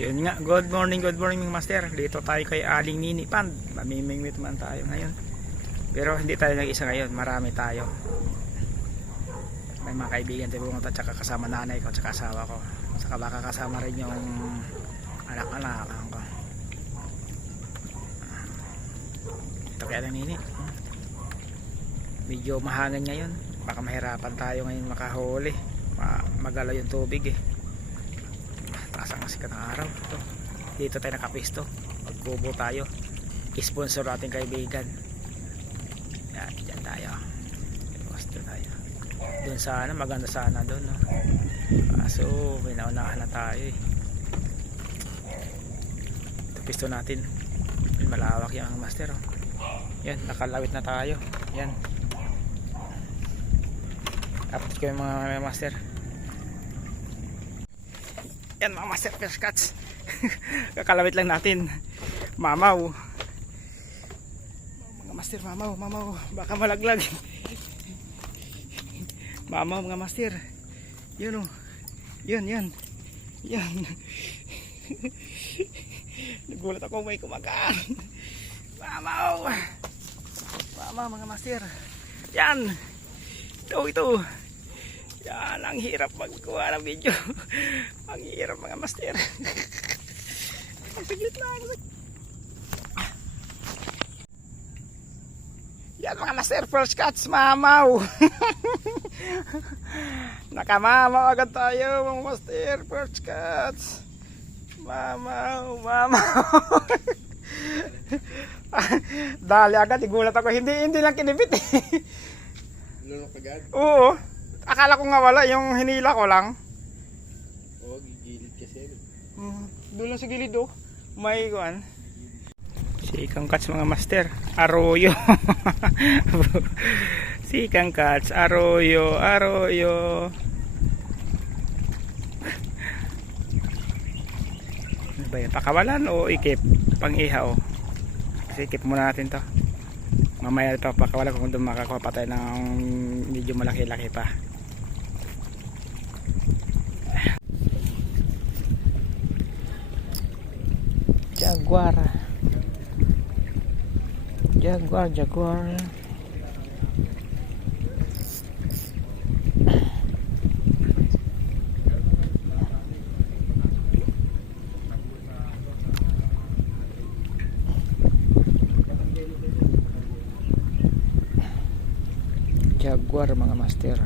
Yun nga, good morning mga master. Dito tayo kay Aling Nini Pand. Mamimingwit man tayo ngayon. Pero hindi tayo nag-isa ngayon, marami tayo. May mga kaibigan tayo pumunta, tsaka kasama nanay ko, tsaka asawa ko. Tsaka baka kasama rin yung anak-anak ko. Ito kay Aling Nini. Medyo mahangin ngayon. Baka mahirapan tayo ngayon makahuli. Magalaw yung tubig eh. Taas ang sikat ng araw. Ito. Dito tayo nakapisto. Magbubo tayo. Sponsor natin kaibigan. Yan, dyan tayo. Posto tayo. Doon sana, maganda sana doon. No? Kaso, may naunahan na tayo eh. Ito pisto natin. Malawak yung master. Oh. Yan, nakalawit na tayo. Yan. Update ko yung mga master. Yan mga master fish cats. Kakalawit lang natin. Mamaw. Mga master, mamaw. Baka malaglag. Mamaw mga master. Yun o. Yan. Nagulat ako may kumakaan. Mamaw mga master. Yan. Ito. Yan, ang hirap magkuha ng video. Ang hirap mga master. Saglit lang. Yan mga master, first cuts, mamaw. Nakamamaw agad tayo mga master, first cuts. Mamaw. Dali agad, igulat ako. Hindi lang kinipit eh. Lulok agad? Oo. Akala ko nga wala, yung hinila ko lang. Oo, gigilid kasi. Doon lang sa gilid oh. May kuan. Sikang cats mga master. Arroyo. Sikang cats, arroyo. Ano ba yan? Pakawalan o ikip? Pang-ihaw. Kasi ikip muna natin to. Mamaya papakawalan kung doon makakuha pa tayo ng medyo malaki-laki pa. Jaguar. Jaguar mga master.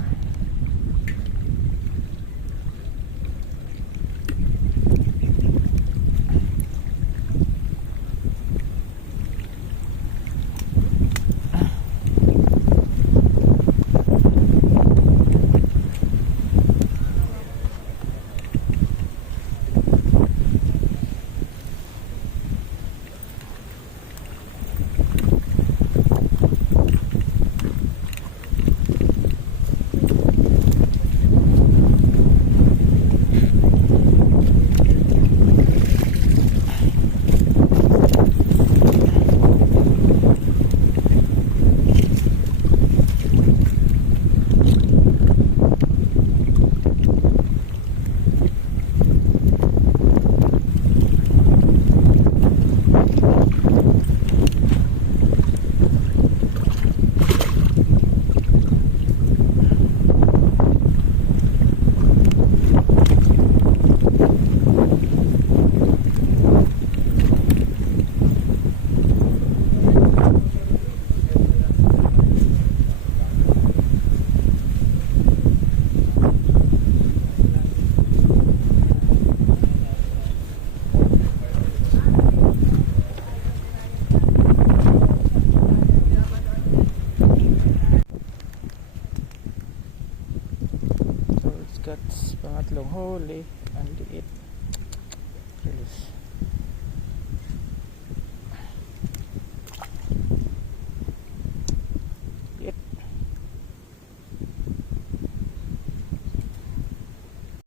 Pangatlong huli, ang liit.